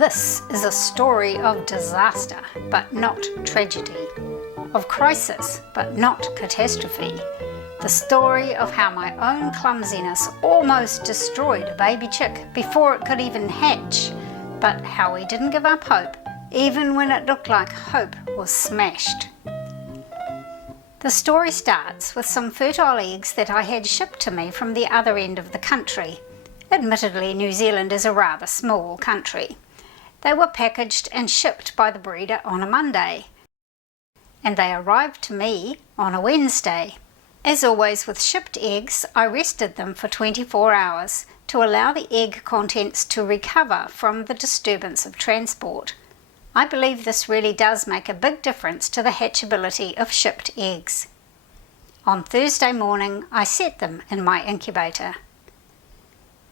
This is a story of disaster, but not tragedy, of crisis, but not catastrophe. The story of how my own clumsiness almost destroyed a baby chick before it could even hatch, but how we didn't give up hope, even when it looked like hope was smashed. The story starts with some fertile eggs that I had shipped to me from the other end of the country. Admittedly, New Zealand is a rather small country. They were packaged and shipped by the breeder on a Monday, and they arrived to me on a Wednesday. As always with shipped eggs, I rested them for 24 hours to allow the egg contents to recover from the disturbance of transport. I believe this really does make a big difference to the hatchability of shipped eggs. On Thursday morning, I set them in my incubator.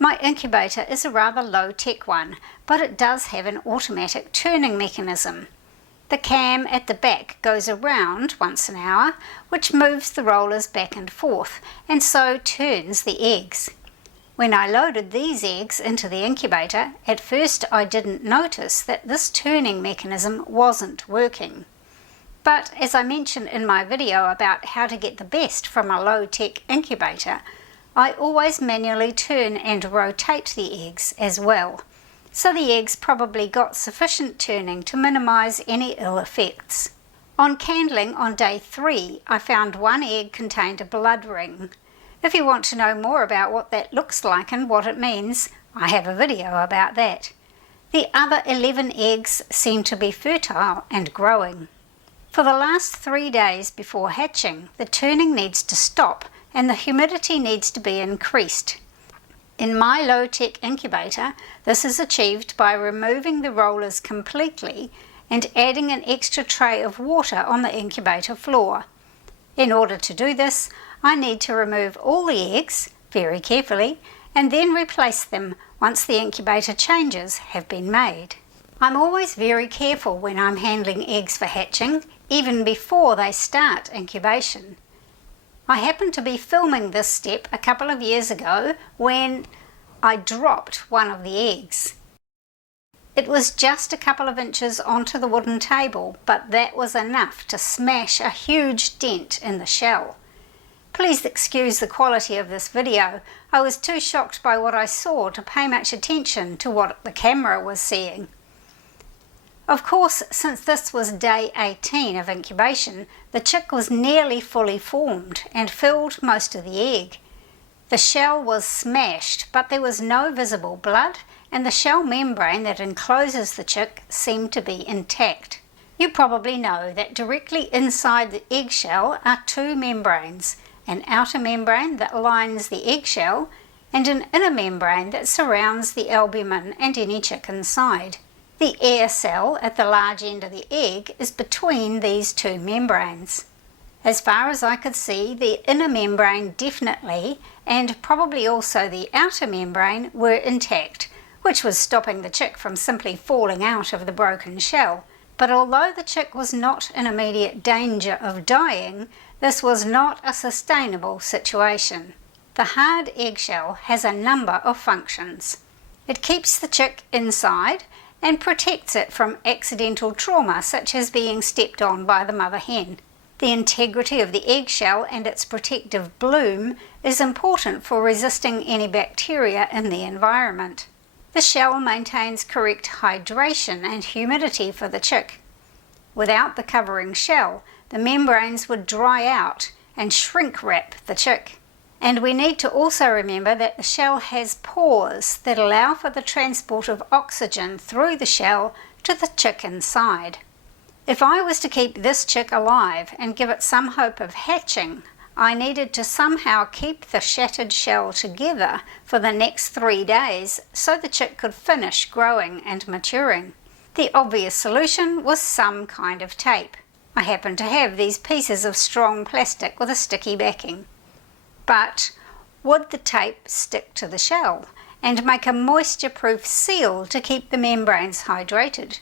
My incubator is a rather low-tech one, but it does have an automatic turning mechanism. The cam at the back goes around once an hour, which moves the rollers back and forth, and so turns the eggs. When I loaded these eggs into the incubator, at first I didn't notice that this turning mechanism wasn't working. But as I mentioned in my video about how to get the best from a low-tech incubator, I always manually turn and rotate the eggs as well, so the eggs probably got sufficient turning to minimise any ill effects. On candling on day 3, I found one egg contained a blood ring. If you want to know more about what that looks like and what it means, I have a video about that. The other 11 eggs seem to be fertile and growing. For the last 3 days before hatching, the turning needs to stop and the humidity needs to be increased. In my low-tech incubator, this is achieved by removing the rollers completely and adding an extra tray of water on the incubator floor. In order to do this, I need to remove all the eggs, very carefully, and then replace them once the incubator changes have been made. I'm always very careful when I'm handling eggs for hatching, even before they start incubation. I happened to be filming this step a couple of years ago when I dropped one of the eggs. It was just a couple of inches onto the wooden table, but that was enough to smash a huge dent in the shell. Please excuse the quality of this video. I was too shocked by what I saw to pay much attention to what the camera was seeing. Of course, since this was day 18 of incubation, the chick was nearly fully formed and filled most of the egg. The shell was smashed, but there was no visible blood, and the shell membrane that encloses the chick seemed to be intact. You probably know that directly inside the eggshell are two membranes, an outer membrane that lines the eggshell and an inner membrane that surrounds the albumin and any chick inside. The air cell at the large end of the egg is between these two membranes. As far as I could see, the inner membrane definitely, and probably also the outer membrane, were intact, which was stopping the chick from simply falling out of the broken shell. But although the chick was not in immediate danger of dying, this was not a sustainable situation. The hard eggshell has a number of functions. It keeps the chick inside and protects it from accidental trauma such as being stepped on by the mother hen. The integrity of the eggshell and its protective bloom is important for resisting any bacteria in the environment. The shell maintains correct hydration and humidity for the chick. Without the covering shell, the membranes would dry out and shrink wrap the chick. And we need to also remember that the shell has pores that allow for the transport of oxygen through the shell to the chick inside. If I was to keep this chick alive and give it some hope of hatching, I needed to somehow keep the shattered shell together for the next 3 days so the chick could finish growing and maturing. The obvious solution was some kind of tape. I happen to have these pieces of strong plastic with a sticky backing. But would the tape stick to the shell and make a moisture-proof seal to keep the membranes hydrated?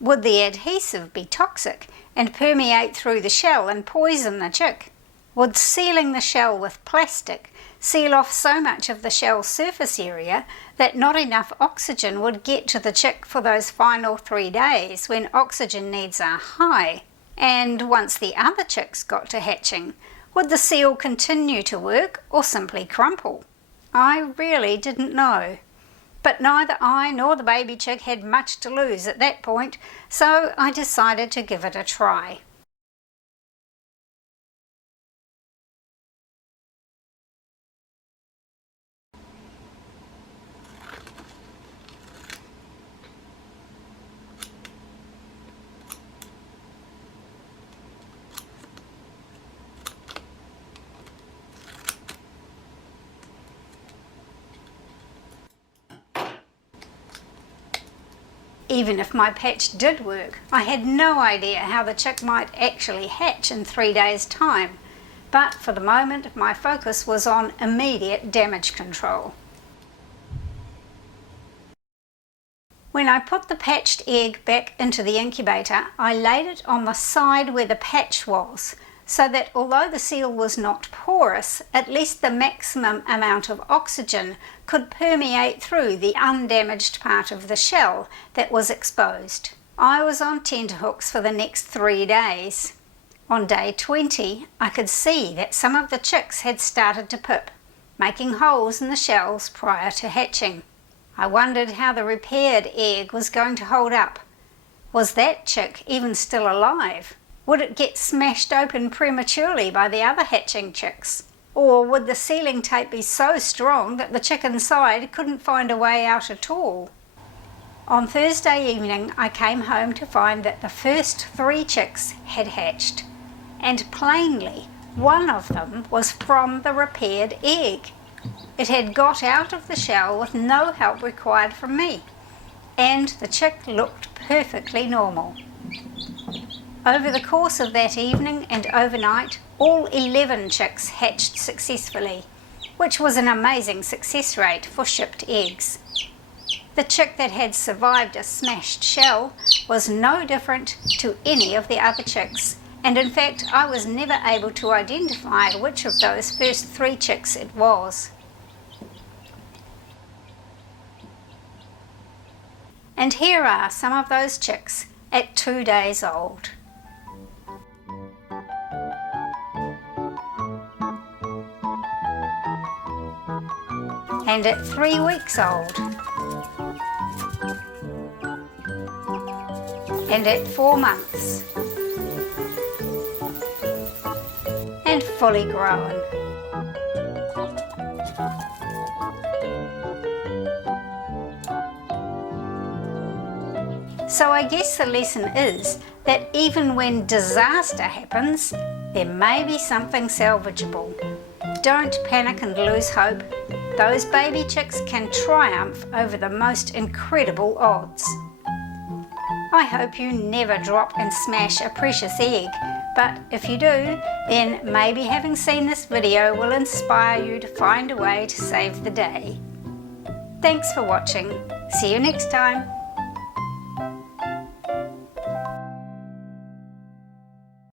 Would the adhesive be toxic and permeate through the shell and poison the chick? Would sealing the shell with plastic seal off so much of the shell surface area that not enough oxygen would get to the chick for those final 3 days when oxygen needs are high? And once the other chicks got to hatching, would the seal continue to work or simply crumple? I really didn't know. But neither I nor the baby chick had much to lose at that point, so I decided to give it a try. Even if my patch did work, I had no idea how the chick might actually hatch in 3 days' time, but for the moment my focus was on immediate damage control. When I put the patched egg back into the incubator, I laid it on the side where the patch was, so that although the seal was not porous, at least the maximum amount of oxygen could permeate through the undamaged part of the shell that was exposed. I was on tenterhooks for the next 3 days. On day 20, I could see that some of the chicks had started to pip, making holes in the shells prior to hatching. I wondered how the repaired egg was going to hold up. Was that chick even still alive? Would it get smashed open prematurely by the other hatching chicks? Or would the sealing tape be so strong that the chick inside couldn't find a way out at all? On Thursday evening, I came home to find that the first 3 chicks had hatched, and plainly one of them was from the repaired egg. It had got out of the shell with no help required from me, and the chick looked perfectly normal. Over the course of that evening and overnight, all 11 chicks hatched successfully, which was an amazing success rate for shipped eggs. The chick that had survived a smashed shell was no different to any of the other chicks, and in fact I was never able to identify which of those first 3 chicks it was. And here are some of those chicks at 2 days old. And at 3 weeks old, and at 4 months, and fully grown. So I guess the lesson is that even when disaster happens, there may be something salvageable. Don't panic and lose hope. Those baby chicks can triumph over the most incredible odds. I hope you never drop and smash a precious egg, but if you do, then maybe having seen this video will inspire you to find a way to save the day. Thanks for watching. See you next time.